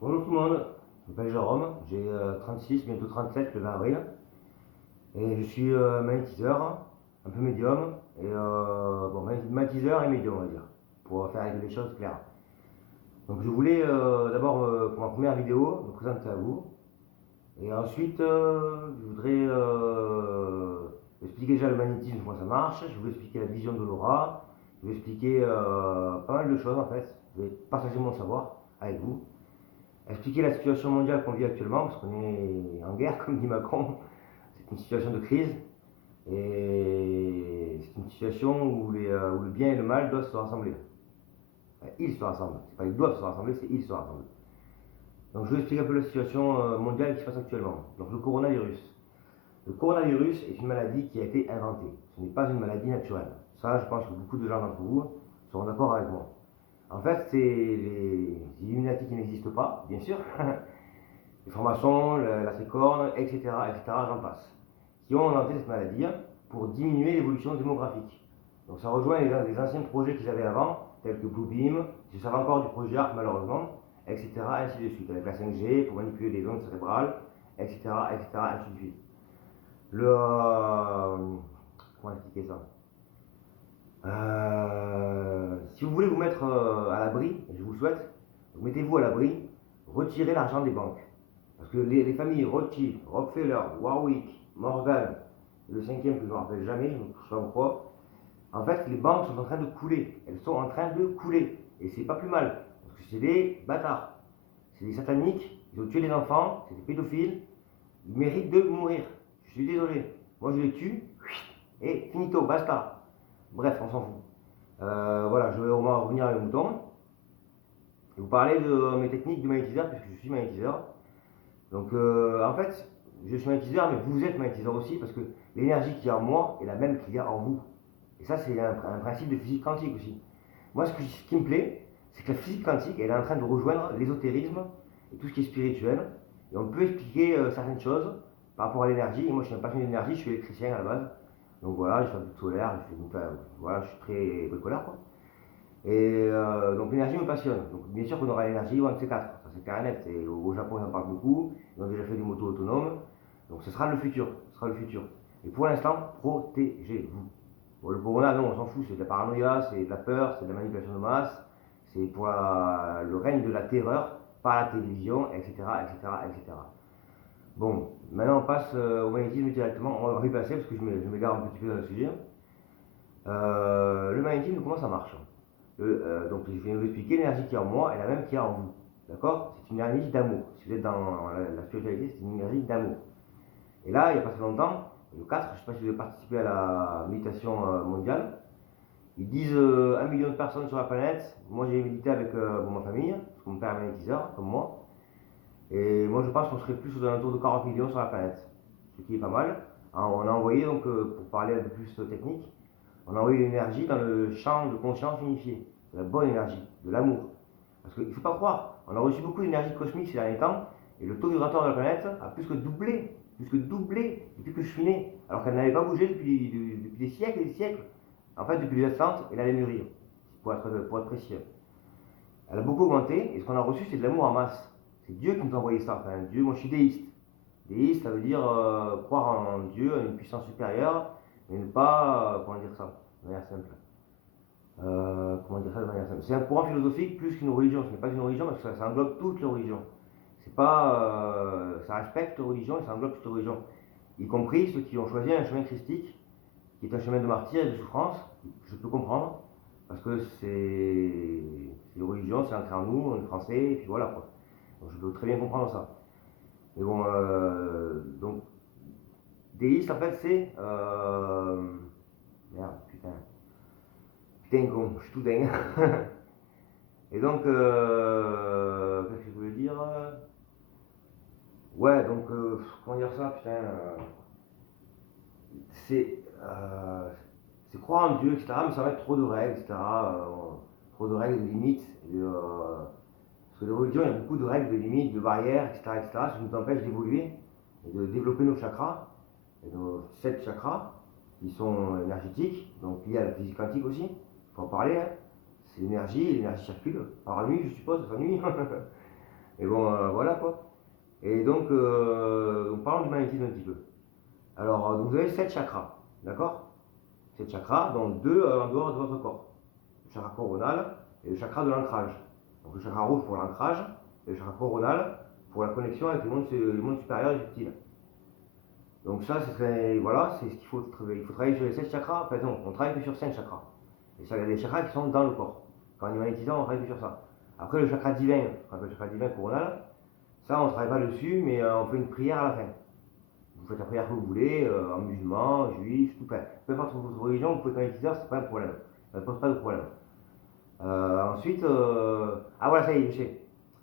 Bonjour tout le monde, je m'appelle Jérôme, j'ai 36, bientôt 37 le 20 avril. Et je suis magnétiseur, un peu médium, et bon, magnétiseur et médium on va dire, pour faire les choses claires. Donc je voulais d'abord pour ma première vidéo me présenter à vous, et ensuite je voudrais expliquer déjà le magnétisme, comment ça marche, je voulais expliquer la vision de l'aura, je vais expliquer pas mal de choses en fait, je vais partager mon savoir avec vous. Expliquer la situation mondiale qu'on vit actuellement, parce qu'on est en guerre, comme dit Macron. C'est une situation de crise, et c'est une situation où le bien et le mal doivent se rassembler. Enfin, ils se rassemblent, c'est pas ils doivent se rassembler, c'est ils se rassemblent. Donc je vais expliquer un peu la situation mondiale qui se passe actuellement. Donc le coronavirus. Le coronavirus est une maladie qui a été inventée. Ce n'est pas une maladie naturelle. Ça, je pense que beaucoup de gens d'entre vous seront d'accord avec moi. En fait, c'est les Illuminati qui n'existent pas, bien sûr, les francs-maçons, la tricorne, etc., etc., j'en passe, qui ont inventé cette maladie pour diminuer l'évolution démographique. Donc ça rejoint les anciens projets qu'ils avaient avant, tels que Bluebeam, je savais encore du projet ARC malheureusement, etc., ainsi de suite, avec la 5G pour manipuler les ondes cérébrales, etc., etc., ainsi de suite. Comment expliquer ça? Si vous voulez vous mettre à l'abri, et je vous le souhaite, mettez-vous à l'abri, retirez l'argent des banques. Parce que les familles Rothschild, Rockefeller, Warwick, Morgan, le cinquième que je ne me rappelle jamais, je ne sais pas pourquoi, en fait, les banques sont en train de couler. Elles sont en train de couler. Et c'est pas plus mal. Parce que c'est des bâtards. C'est des sataniques. Ils ont tué des enfants. C'est des pédophiles. Ils méritent de mourir. Je suis désolé. Moi, je les tue. Et finito, basta. Bref, on s'en fout. Voilà, je vais revenir à le mouton. Et vous parler de mes techniques de magnétiseur, puisque je suis magnétiseur. Donc, en fait, je suis magnétiseur, mais vous êtes magnétiseur aussi, parce que l'énergie qu'il y a en moi est la même qu'il y a en vous. Et ça, c'est un principe de physique quantique aussi. Moi, ce qui me plaît, c'est que la physique quantique, elle est en train de rejoindre l'ésotérisme et tout ce qui est spirituel. Et on peut expliquer certaines choses par rapport à l'énergie. Et moi, je suis un passionné d'énergie, je suis électricien à la base. Donc voilà, je fais un peu de solaire, voilà, je suis très bricoleur, quoi. Et donc l'énergie me passionne. Donc bien sûr qu'on aura l'énergie ou un de ces quatre, ça c'est clair et net. Et au Japon, ils en parlent beaucoup. Ils ont déjà fait des motos autonomes. Donc ce sera le futur. Ce sera le futur. Et pour l'instant, protégez-vous. Bon, le corona, non, on s'en fout, c'est de la paranoïa, c'est de la peur, c'est de la manipulation de masse, c'est pour le règne de la terreur par la télévision, etc., etc., etc. Bon, maintenant on passe au magnétisme directement, on va y passer parce que je m'égare un petit peu dans le sujet. Le magnétisme, comment ça marche? Donc je vais vous expliquer, l'énergie qui est en moi est la même qu'il y a en vous. D'accord? C'est une énergie d'amour. Si vous êtes dans la spiritualité, c'est une énergie d'amour. Et là, il n'y a pas très longtemps, le 4, je ne sais pas si vous avez participé à la méditation mondiale, ils disent 1 million de personnes sur la planète. Moi, j'ai médité avec ma famille, parce que mon père est magnétiseur, comme moi. Et moi, je pense qu'on serait plus aux alentours de 40 millions sur la planète, ce qui est pas mal. On a envoyé, donc, pour parler un peu plus technique, on a envoyé l'énergie dans le champ de conscience unifié, de la bonne énergie, de l'amour. Parce qu'il ne faut pas croire, on a reçu beaucoup d'énergie cosmique ces derniers temps, et le taux vibratoire de la planète a plus que doublé depuis que je suis né, alors qu'elle n'avait pas bougé depuis des siècles et des siècles. En fait, depuis les Atlantes et la Lémurie, pour être précis. Elle a beaucoup augmenté, et ce qu'on a reçu, c'est de l'amour en masse. C'est Dieu qui nous a envoyé ça. Enfin, Dieu, moi je suis déiste. Déiste, ça veut dire croire en Dieu, en une puissance supérieure, mais ne pas, comment dire ça, de manière simple. Comment dire ça de manière simple? C'est un courant philosophique plus qu'une religion. Ce n'est pas une religion parce que ça englobe toutes les religions. C'est pas, ça respecte les religions et ça englobe toutes les religions, y compris ceux qui ont choisi un chemin christique, qui est un chemin de martyr et de souffrance. Je peux comprendre parce que c'est une religion, c'est ancré en nous, on est français et puis voilà quoi. Donc je peux très bien comprendre ça. Mais bon, donc déiste en fait c'est merde, putain con, je suis tout dingue. Et donc, qu'est-ce que je voulais dire? Ouais, donc, comment dire ça, putain, c'est c'est croire en Dieu, etc., mais ça va être trop de règles, etc., trop de règles, de limites, parce que les religions, il y a beaucoup de règles, de limites, de barrières, etc., etc., ce qui nous empêche d'évoluer et de développer nos chakras, et nos 7 chakras, qui sont énergétiques, donc liés à la physique quantique aussi, il faut en parler, hein. C'est l'énergie circule par la nuit, je suppose, la nuit. Mais bon, voilà quoi. Et donc parlons du magnétisme un petit peu. Alors, donc vous avez 7 chakras, d'accord? 7 chakras, donc 2 en dehors de votre corps. Le chakra coronal et le chakra de l'ancrage. Donc le chakra rouge pour l'ancrage et le chakra coronal pour la connexion avec le monde supérieur et subtil. Donc ça, voilà, c'est ce qu'il faut travailler. Il faut travailler sur les 7 chakras. Enfin non, on travaille que sur 5 chakras. Et ça, il y a des chakras qui sont dans le corps. Quand on est magnétisant, on travaille que sur ça. Après, le chakra divin, le chakra divin coronal, ça, on ne travaille pas dessus, mais on fait une prière à la fin. Vous faites la prière que vous voulez, en musulman, juif, tout. Enfin, peu importe votre religion, vous pouvez être magnétiseur, c'est pas un problème. Ça ne pose pas de problème. Ensuite, ah voilà, ça y est, je sais.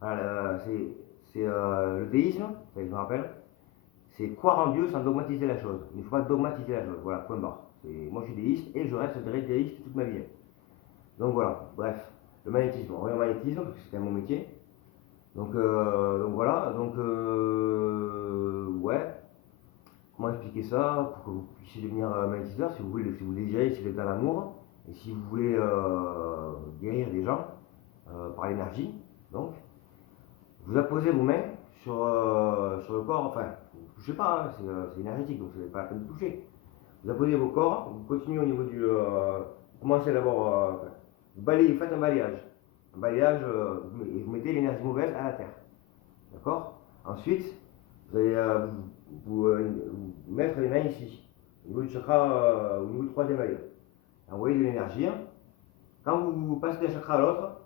Voilà, c'est le déisme, ça y est, je me rappelle. C'est croire en Dieu sans dogmatiser la chose. Il ne faut pas dogmatiser la chose. Voilà, point barre. Moi, je suis déiste et je resterai déiste toute ma vie. Donc voilà, bref. Le magnétisme, on revient au magnétisme, parce que c'est quand même mon métier. Donc voilà, ouais. Comment expliquer ça pour que vous puissiez devenir magnétiseur si vous voulez, si vous désirez, si vous êtes dans l'amour et si vous voulez guérir des gens par l'énergie. Donc, vous apposez vos mains sur le corps, enfin, vous ne touchez pas, hein, c'est énergétique, donc ce n'est pas la peine de toucher. Vous apposez vos corps, vous continuez au niveau du. Vous commencez d'abord. Vous faites un balayage. Un balayage, et vous mettez l'énergie mauvaise à la terre. D'accord? Ensuite, vous allez vous mettre les mains ici, au niveau du chakra, au niveau du troisième œil. Envoyez de l'énergie. Quand vous passez d'un chakra à l'autre,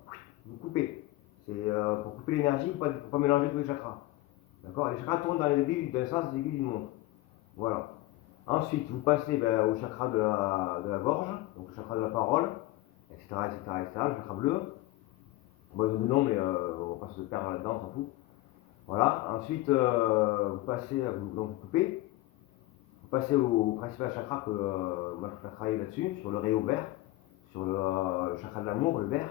vous coupez. C'est pour couper l'énergie, il ne faut pas mélanger tous les chakras. D'accord? Les chakras tournent dans les aiguilles, dans le sens des aiguilles d'une montre. Voilà. Ensuite, vous passez au chakra de la gorge, donc le chakra de la parole, etc., le chakra bleu. Bon, ils ont des noms, mais on va pas se perdre là-dedans, on s'en fout. Voilà. Ensuite, vous passez, donc vous coupez. Vous passez au principal chakra que moi je préfère travailler là-dessus, sur le rayon vert, sur le chakra de l'amour, le vert,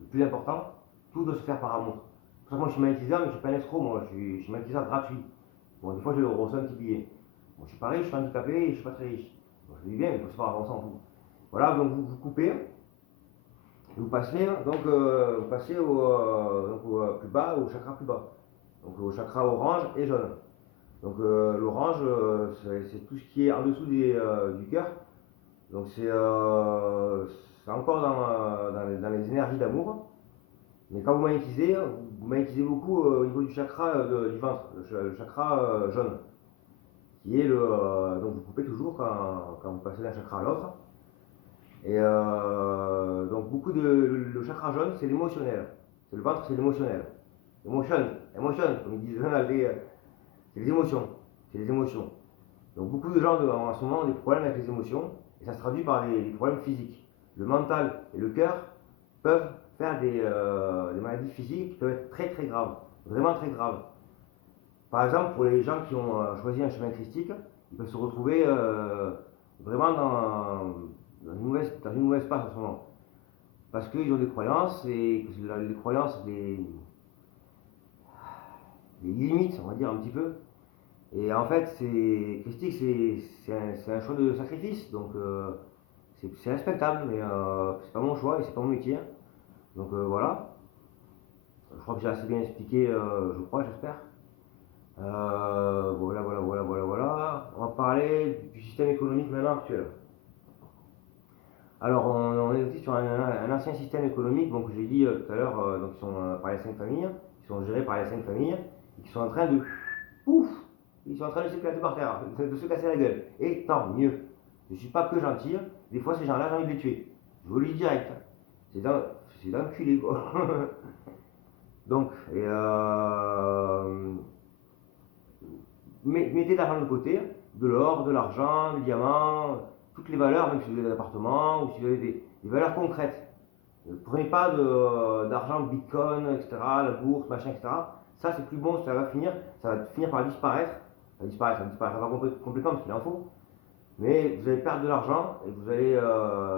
le plus important. Tout doit se faire par amour. C'est pour ça que moi je suis magnétiseur, mais je ne suis pas un escroc, moi je suis magnétiseur gratuit. Bon, des fois je reçois un petit billet. Bon, je suis pas riche, je suis handicapé et je suis pas très riche. Bon, je dis bien, mais c'est pas grave, on s'en fout. Voilà, donc vous coupez, vous passez, vous passez au plus bas, au chakra plus bas. Donc au chakra orange et jaune. Donc l'orange, c'est tout ce qui est en dessous du cœur. Donc c'est encore dans les énergies d'amour. Mais quand vous magnétisez beaucoup au niveau du chakra du ventre, le chakra jaune, qui est donc vous coupez toujours quand vous passez d'un chakra à l'autre. Et donc le chakra jaune, c'est l'émotionnel. C'est le ventre, c'est l'émotionnel. Emotion, comme ils disent c'est les émotions. C'est les émotions. Donc beaucoup de gens en ce moment ont des problèmes avec les émotions, et ça se traduit par des problèmes physiques. Le mental et le cœur peuvent faire des maladies physiques qui peuvent être très très graves, vraiment très graves. Par exemple, pour les gens qui ont choisi un chemin christique, ils peuvent se retrouver vraiment dans une mauvaise passe en ce moment. Parce qu'ils ont des croyances, et les croyances les limites, on va dire un petit peu. Et en fait, christique, c'est un choix de sacrifice, donc c'est respectable, mais c'est pas mon choix et c'est pas mon métier. Donc voilà. Je crois que j'ai assez bien expliqué, je crois, j'espère. Voilà. On va parler du système économique maintenant actuel. Alors, on est aussi sur un ancien système économique, donc j'ai dit tout à l'heure, donc qui sont par les 5 familles, qui sont gérés par les 5 familles, et qui sont en train de ouf, ils sont en train de s'éclater par terre, de se casser la gueule. Et tant mieux. Je ne suis pas que gentil, des fois ces gens-là, j'ai envie de les tuer. Je vous le dis direct. C'est d'enculé quoi. Donc, mettez de l'argent de côté, de l'or, de l'argent, des diamants, toutes les valeurs, même si vous avez des appartements ou si vous avez des valeurs concrètes. Ne prenez pas d'argent, bitcoin, etc., la bourse, machin, etc. Ça, c'est plus bon, ça va finir par disparaître. Ça disparaîtra pas complètement parce qu'il en faut. Mais vous allez perdre de l'argent et vous allez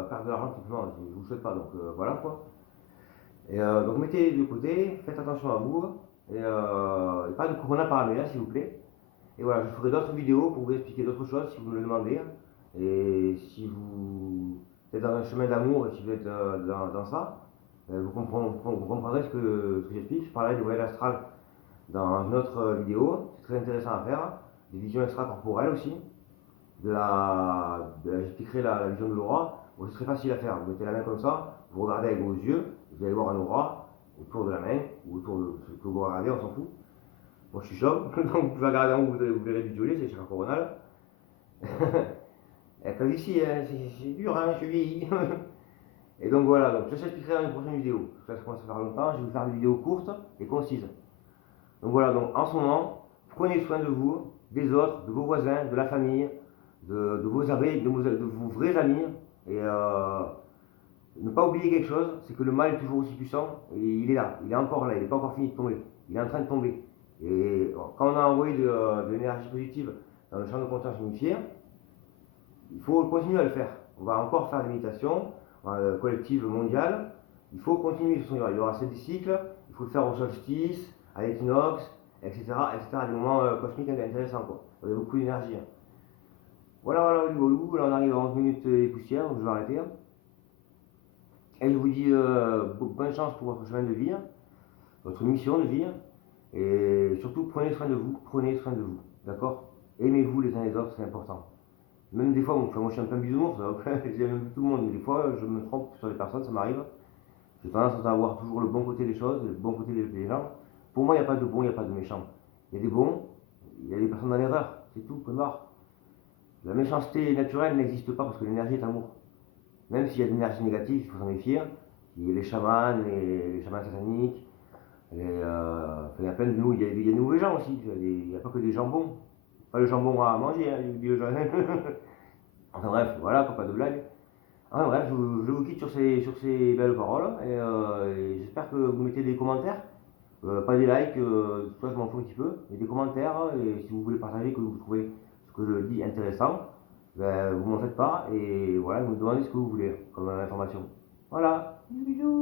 perdre de l'argent tout simplement. Je ne vous le souhaite pas, donc voilà quoi. Et donc mettez de côté, faites attention à vous. Et pas de corona paranoïa s'il vous plaît. Et voilà, je ferai d'autres vidéos pour vous expliquer d'autres choses si vous me le demandez. Et si vous êtes dans un chemin d'amour et si vous êtes dans ça, vous comprendrez ce que j'explique. Je parlerai du voyage astral dans une autre vidéo. C'est très intéressant à faire. Des visions extracorporelles aussi. J'expliquerai la vision de l'aura. Bon, c'est très facile à faire. Vous mettez la main comme ça, vous regardez avec vos yeux, vous allez voir un aura autour de la main ou autour de ce que vous regardez, on s'en fout. Moi je suis chauve, donc vous pouvez regarder en haut, vous verrez du violet, c'est chakra coronal. Et comme ici, hein, c'est dur, hein, je vieillis. Et donc voilà, donc je t'expliquerai dans une prochaine vidéo. Ça commence à faire longtemps, je vais vous faire des vidéos courtes et concises. Donc voilà, donc en ce moment, prenez soin de vous, des autres, de vos voisins, de la famille, de vos amis, de vos vrais amis. Et ne pas oublier quelque chose, c'est que le mal est toujours aussi puissant et il est là, il est encore là, il n'est pas encore fini de tomber, il est en train de tomber. Et quand on a envoyé de l'énergie positive dans le champ de conscience unifié, il faut continuer à le faire. On va encore faire des méditations collectives mondiales. Il faut continuer. Il y aura 7 cycles. Il faut le faire au solstice, à l'équinoxe, etc., etc. Des moments cosmiques intéressants. Quoi. Il y a beaucoup d'énergie. Voilà, voilà, du bolou. Là, on arrive à 11 minutes et poussière, donc je vais arrêter. Et je vous dis bonne chance pour votre chemin de vie, votre mission de vie. Et surtout, prenez soin de vous. Prenez soin de vous. D'accord. Aimez-vous les uns les autres, c'est important. Même des fois, moi je suis un peu un bisounours, j'aime tout le monde, mais des fois je me trompe sur les personnes, ça m'arrive. J'ai tendance à avoir toujours le bon côté des choses, le bon côté des gens. Pour moi, il n'y a pas de bon, il n'y a pas de méchant. Il y a des bons, il y a des personnes dans l'erreur, c'est tout, point barre. La méchanceté naturelle n'existe pas parce que l'énergie est amour. Même s'il y a de l'énergie négative, il faut s'en méfier. Il y a les chamans, les chamans sataniques, il y a plein de nous, il y a des mauvais gens aussi, il n'y a pas que des jambons. Pas le jambon à manger, hein, Enfin bref, voilà, pas de blague. Enfin bref, je vous quitte sur ces belles paroles et j'espère que vous mettez des commentaires, pas des likes, soit je m'en fous un petit peu, mais des commentaires et si vous voulez partager, que vous trouvez ce que je dis intéressant, ben, vous m'en faites part et voilà, vous me demandez ce que vous voulez comme information. Voilà, bisous bisous.